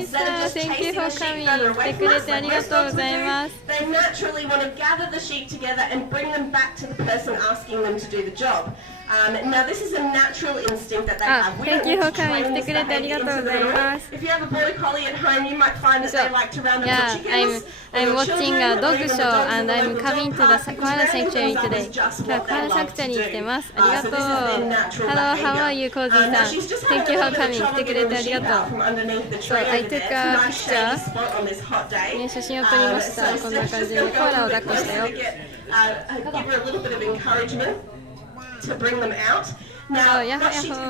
Instead of just chasing the sheep further away from us, like most dogs would do, they naturally want to gather the sheep together and bring them back to the person asking them to do the job. Now this is a natural instinct that they have. We don't need to train this behavior into them. If you have a border collie at home, you might find that they like to round up the chickens. I'm watching a dog show and I'm coming to the koala sanctuary today. 今日はコアラサンクチュアリに来てます。ありがとう。Hello, how are you, Cozy さん Thank you for coming. 来てくれてありがとう。So, I took a picture. ね、写真を撮りました。こんな感じでコアラを抱っこしたよ。Give her a little bit of encouragement to bring them out. Now,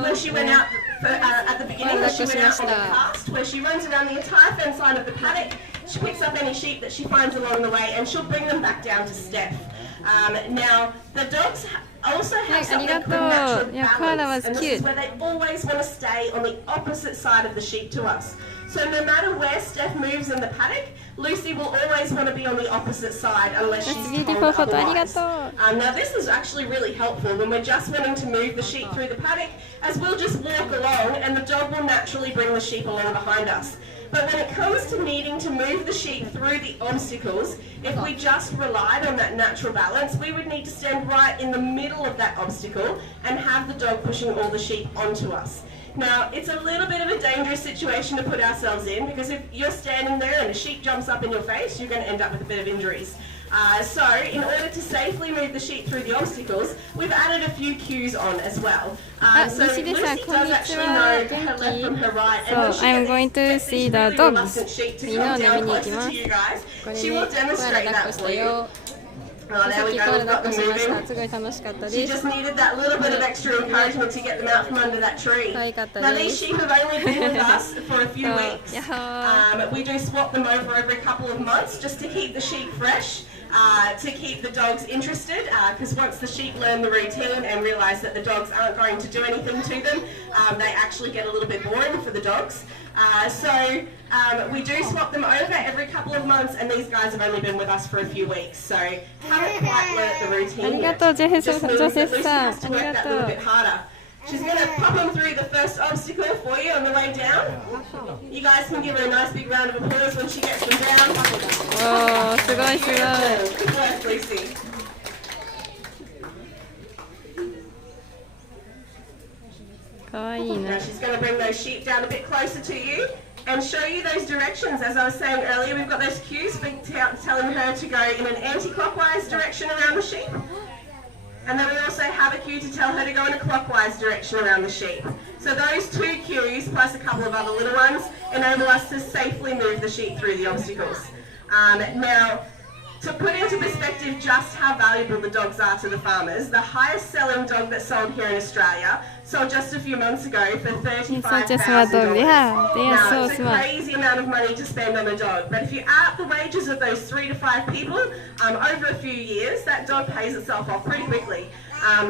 when she went out at the beginning, when she went out on the cast, where she runs around the entire fence line of the paddock, she picks up any sheep that she finds along the way, and she'll bring them back down to Steph. Now, the dogs also have something called natural balance, and this is where they always want to stay on the opposite side of the sheep to us. So no matter where Steph moves in the paddock, Lucy will always want to be on the opposite side unless she's told otherwise. Now this is actually really helpful when we're just wanting to move the sheep through the paddock, as we'll just walk along and the dog will naturally bring the sheep along behind us. But when it comes to needing to move the sheep through the obstacles, if we just relied on that natural balance, we would need to stand right in the middle of that obstacle and have the dog pushing all the sheep onto us. Now, it's a little bit of a dangerous situation to put ourselves in because if you're standing there and a sheep jumps up in your face, you're going to end up with a bit of injuries. So, in order to safely move the sheep through the obstacles, we've added a few cues on as well. So, Lucy does actually know her left from her right. And so, I'm going to see the dogs. She will demonstrate that for you. Oh, there we go, we've got them moving. She just needed that little bit of extra encouragement to get them out from under that tree. Now these sheep have only been with us for a few weeks. We do swap them over every couple of months just to keep the sheep fresh. To keep the dogs interested, because once the sheep learn the routine and realise that the dogs aren't going to do anything to them, they actually get a little bit boring for the dogs. So we do swap them over every couple of months, and these guys have only been with us for a few weeks, so haven't quite learnt the routine yet. Just Lucy has to work that little bit harder. She's going to pop them through the first obstacle for you on the way down. You guys can give her a nice big round of applause when she gets them down. Oh, すごいすごい。Good work, Lucy. かわいいね。Now she's going to bring those sheep down a bit closer to you and show you those directions. As I was saying earlier, we've got those cues for telling her to go in an anti-clockwise direction around the sheep. And then we also have a cue to tell her to go in a clockwise direction around the sheep. So those two cues, plus a couple of other little ones, enable us to safely move the sheep through the obstacles. Now, to put into perspective just how valuable the dogs are to the farmers, the highest selling dog that sold here in Australia sold just a few months ago for $35,000. Now, it's a crazy amount of money to spend on a dog, but if you add up the wages of those 3 to 5 people over a few years, that dog pays itself off pretty quickly,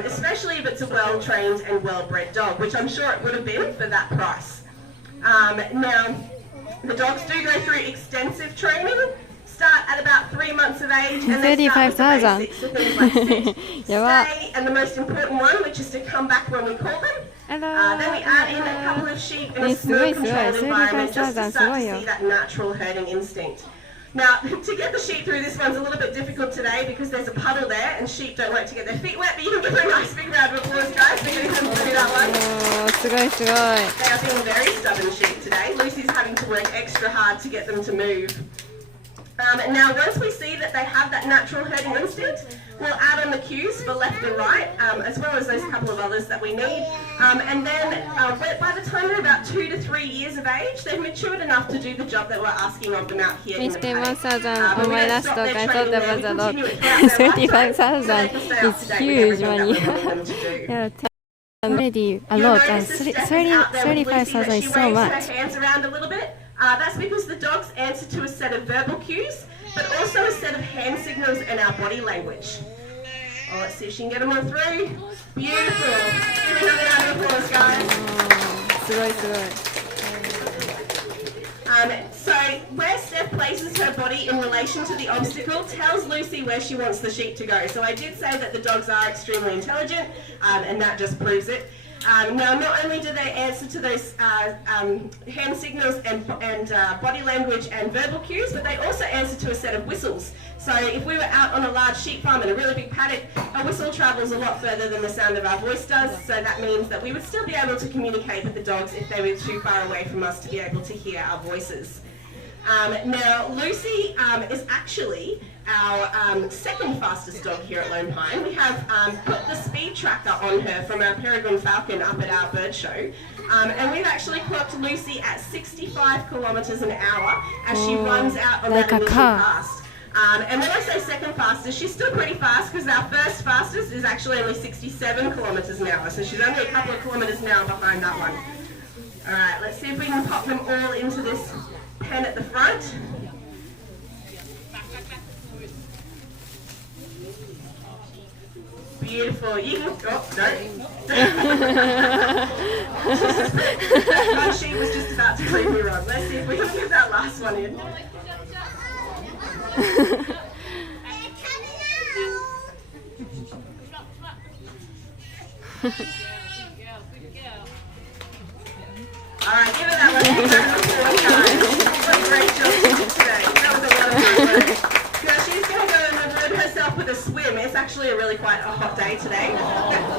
especially if it's a well-trained and well-bred dog, which I'm sure it would have been for that price. Now, the dogs do go through extensive training. Start at about 3 months of age and then start with the basics, so things like sit, stay, and the most important one, which is to come back when we call them. Then we add in a couple of sheep in a smooth, controlled environment just to start to see that natural herding instinct. Now, to get the sheep through, this one's a little bit difficult today because there's a puddle there and sheep don't like to get their feet wet, but you can give them a nice big round of applause, guys, for getting them through that one. They are being very stubborn sheep today. Lucy's having to work extra hard to get them to move. Now, once we see that they have that natural herding instinct, we'll add on the cues for left and right, as well as those couple of others that we need. And then by the time they're about 2 to 3 years of age, they've matured enough to do the job that we're asking of them out here in the paddock. On my last dog, I thought there was a lot. 35,000 is huge money. Yeah, already a lot. 35,000 is so much. That's because the dogs answer to a set of verbal cues, but also a set of hand signals and our body language. Oh, let's see if she can get them all through. Beautiful. Give her another round of applause, guys. So where Steph places her body in relation to the obstacle tells Lucy where she wants the sheep to go. So I did say that the dogs are extremely intelligent, and that just proves it. Now, not only do they answer to those hand signals and body language and verbal cues, but they also answer to a set of whistles. So if we were out on a large sheep farm in a really big paddock, a whistle travels a lot further than the sound of our voice does, so that means that we would still be able to communicate with the dogs if they were too far away from us to be able to hear our voices. Now, Lucy is actually our second fastest dog here at Lone Pine. We have put the speed tracker on her from our Peregrine Falcon up at our bird show. And we've actually clocked Lucy at 65 kilometres an hour as she runs out on that initial cast. And when I say second fastest, she's still pretty fast because our first fastest is actually only 67 kilometres an hour. So she's only a couple of kilometres an hour behind that one. All right, let's see if we can pop them all into this pen at the front. Beautiful. You can. Oh, no. One sheep was just about to prove me wrong. Let's see if we can get that last one in. Alright, give it that one. Great job today. That was a lot of hard work. Now she's going to go and reward herself with a swim. It's actually a really quite a hot day today.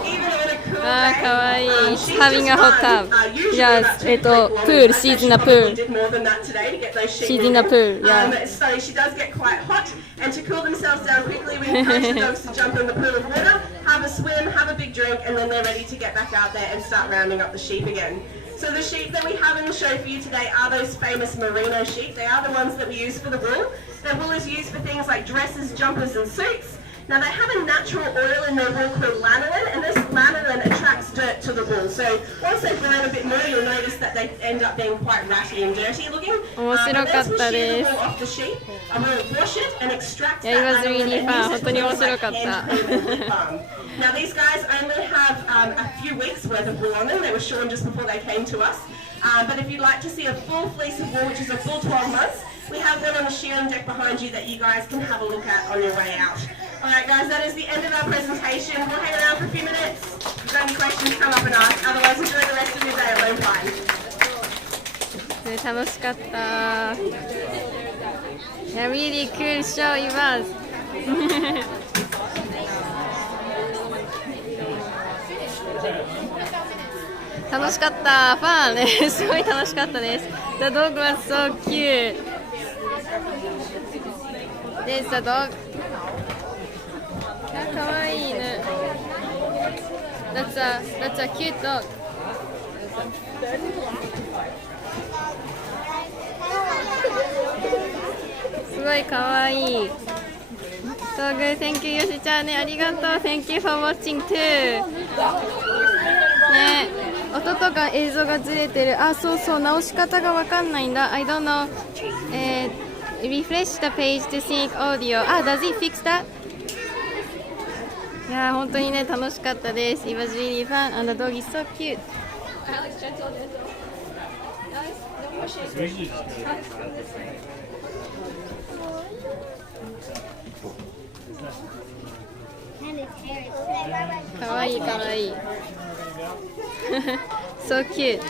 Even on a cool day, かわいい。she's Having just a hot run, tub. usually Yes, about 2 to 3 pool. kilometers. She's in I a bet she probably pool. did more than that today to get those sheep She's in a pool, yeah. So she does get quite hot, and to cool themselves down quickly, we encourage the dogs to jump in the pool of water, have a swim, have a big drink, and then they're ready to get back out there and start rounding up the sheep again. So the sheep that we have in the show for you today are those famous merino sheep. They are the ones that we use for the wool. Their wool is used for things like dresses, jumpers, and suits. Now they have a natural oil in their wool called lanolin, and this lanolin attracts dirt to the wool. So once they burn a bit more, you'll notice that they end up being quite ratty and dirty looking. 面白かったです。 We'll off the sheep, and we'll wash it and extract Yeah, it was that really lanolin and fun. use it 本当に for 面 things 白 like かった hand cream and lip balm. Now these guys only have a few weeks worth of wool on them. They were shorn just before they came to us. But if you'd like to see a full fleece of wool, which is a full 12 months, we have one on the shearing deck behind you that you guys can have a look at on your way out. Alright guys, that is the end of our presentation. We'll hang around for a few minutes. If you've got any questions, come up and ask. Otherwise, enjoy the rest of your day at Lone Pine. 楽しかった。Yeah, really cool show it was. 楽しかった。ファンね、すごい楽しかったです。The dog was so cute. There's the dog. かわいい犬。That's a cute dog. すごいかわいい。So good, thank you よしちゃんね、ありがとう。Thank you for watching too. ね、音とか映像がずれてる。あ、そうそう、直し方がわかんないんだ。I don't know. Refresh the page to sync audio. あ、does it fix that? いやー、本当にね、楽しかったです。It was really fun and the dog is so cute. Alex, gentle, gentle. Alex, don't push it. Kawaii, kawaii. So cute.